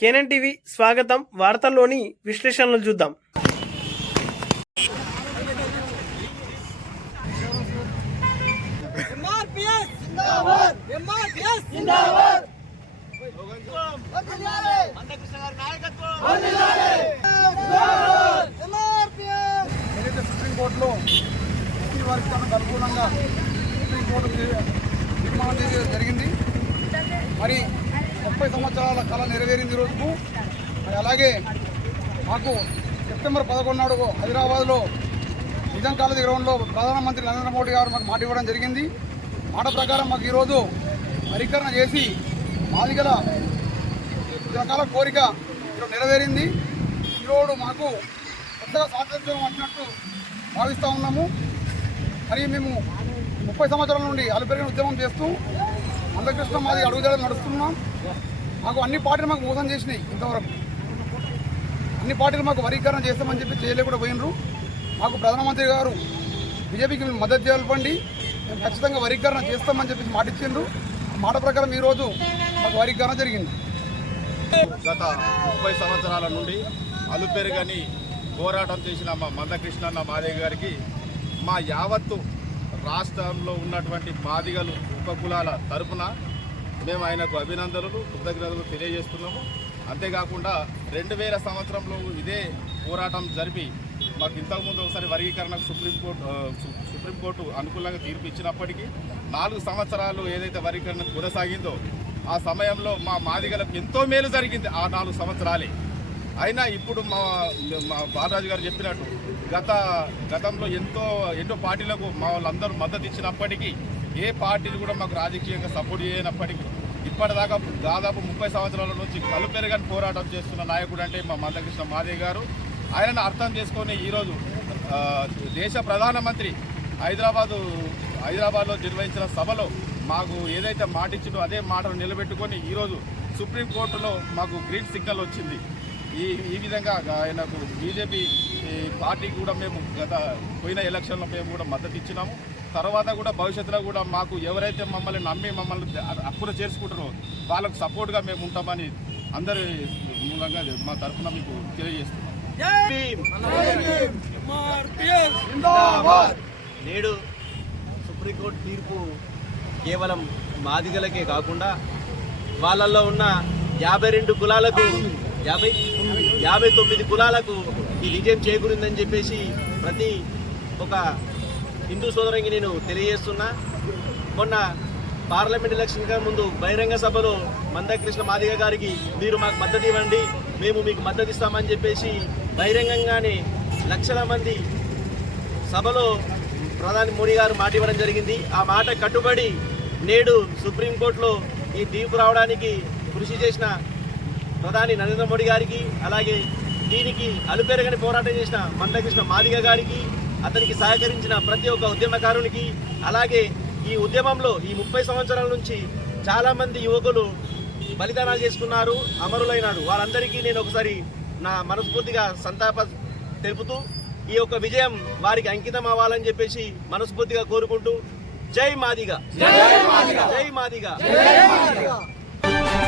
Canaan TV స్వాగతం. వార్తల్లోని విశ్లేషణలు చూద్దాం. సుప్రీంకోర్టులో వర్గానికి అనుకూలంగా సుప్రీంకోర్టు చేయడం జరిగింది. మరి ముప్పై సంవత్సరాల కళ నెరవేరింది ఈ రోజుకు. మరి అలాగే మాకు సెప్టెంబర్ పదకొండు నాడు హైదరాబాద్లో నిజాం కాలేజీ గ్రౌండ్లో ప్రధానమంత్రి నరేంద్ర మోడీ గారు మాకు మాట ఇవ్వడం జరిగింది. మాట ప్రకారం మాకు ఈరోజు పరికరణ చేసి మాది గల రకాల కోరిక ఈరోజు నెరవేరింది. ఈరోజు మాకు కొత్తగా స్వాతంత్ర్యం వచ్చినట్టు భావిస్తూ ఉన్నాము. మరి మేము ముప్పై సంవత్సరాల నుండి అలుపెరిగిన ఉద్యమం చేస్తూ మందకృష్ణ మాది అడుగుదల నడుస్తున్నాం. మాకు అన్ని పార్టీలు మాకు మోసం చేసినాయి ఇంతవరకు. అన్ని పార్టీలు మాకు వర్గీకరణ చేస్తామని చెప్పి చేయలేకుండా పోయినరు. మాకు ప్రధానమంత్రి గారు బీజేపీకి మేము మద్దతు చేయాలండి మేము ఖచ్చితంగా వర్గీకరణ చేస్తామని చెప్పి మాట ఇచ్చిండ్రు. మాట ప్రకారం ఈరోజు మాకు వర్గీకరణ జరిగింది. గత ముప్పై సంవత్సరాల నుండి అలుపెరుగని పోరాటం చేసిన మా మందకృష్ణన్న మాదేవి గారికి మా యావత్తు రాష్ట్రంలో ఉన్నటువంటి మాదిగలు ఉపకులాల తరఫున మేము ఆయనకు అభినందనలు కృతజ్ఞతలు తెలియజేస్తున్నాము. అంతేకాకుండా రెండు వేల సంవత్సరంలో ఇదే పోరాటం జరిపి మాకు ఇంతకుముందు ఒకసారి వర్గీకరణకు సుప్రీంకోర్టు సుప్రీంకోర్టు అనుకూలంగా తీర్పు ఇచ్చినప్పటికీ నాలుగు సంవత్సరాలు ఏదైతే వర్గీకరణ కొనసాగిందో ఆ సమయంలో మా మాదిగలకు ఎంతో మేలు జరిగింది ఆ నాలుగు సంవత్సరాలే. అయినా ఇప్పుడు మా మా బాలరాజు గారు చెప్పినట్టు గత గతంలో ఎంతో ఎన్నో పార్టీలకు మా వాళ్ళందరూ మద్దతు ఇచ్చినప్పటికీ ఏ పార్టీలు కూడా మాకు రాజకీయంగా సపోర్ట్ చేయనప్పటికీ ఇప్పటిదాకా దాదాపు ముప్పై సంవత్సరాల నుంచి కలుపెరగని పోరాటం చేస్తున్న నాయకుడు అంటే మా మందకృష్ణ మాదేవ్ గారు. ఆయనను అర్థం చేసుకొని ఈరోజు దేశ ప్రధానమంత్రి హైదరాబాదు హైదరాబాద్లో నిర్వహించిన సభలో మాకు ఏదైతే మాట ఇచ్చిందో అదే మాటను నిలబెట్టుకొని ఈరోజు సుప్రీంకోర్టులో మాకు గ్రీన్ సిగ్నల్ వచ్చింది. ఈ ఈ విధంగా ఆయనకు బీజేపీ పార్టీకి కూడా మేము గత పోయిన ఎలక్షన్లో మేము కూడా మద్దతు ఇచ్చినాము. తర్వాత కూడా భవిష్యత్తులో కూడా మాకు ఎవరైతే మమ్మల్ని నమ్మి మమ్మల్ని అప్పులు చేసుకుంటారో వాళ్ళకు సపోర్ట్గా మేము ఉంటామని అందరి మూలంగా మా తరఫున మీకు తెలియజేస్తున్నాం. నేడు సుప్రీంకోర్టు తీర్పు కేవలం మాదిగలకే కాకుండా వాళ్ళల్లో ఉన్న యాభై రెండు కులాలకు యాభై యాభై తొమ్మిది కులాలకు ఈ విజయం చేకూరిందని చెప్పేసి ప్రతి ఒక హిందూ సోదరునికి నేను తెలియజేస్తున్నా. మొన్న పార్లమెంట్ ఎలక్షన్గా ముందు బహిరంగ సభలో మందకృష్ణ మాదిగ గారికి మీరు మాకు మద్దతు ఇవ్వండి మేము మీకు మద్దతు ఇస్తామని చెప్పేసి బహిరంగంగానే లక్షల మంది సభలో ప్రధాని మోడీ గారు మాట ఇవ్వడం జరిగింది. ఆ మాట కట్టుబడి నేడు సుప్రీంకోర్టులో ఈ తీర్పు రావడానికి కృషి చేసిన ప్రధాని నరేంద్ర మోడీ గారికి అలాగే దీనికి అలుపెరగని పోరాటం చేసిన మందకృష్ణ మాదిగ గారికి అతనికి సహకరించిన ప్రతి ఒక్క ఉద్యమకారునికి అలాగే ఈ ఉద్యమంలో ఈ ముప్పై సంవత్సరాల నుంచి చాలామంది యువకులు బలిదానాలు చేసుకున్నారు అమరులైనారు. వారందరికీ నేను ఒకసారి నా మనస్ఫూర్తిగా సంతాప తెలుపుతూ ఈ యొక్క విజయం వారికి అంకితం అవ్వాలని చెప్పేసి మనస్ఫూర్తిగా కోరుకుంటూ జై మాదిగా. జై మాదిగా. జై మాదిగా.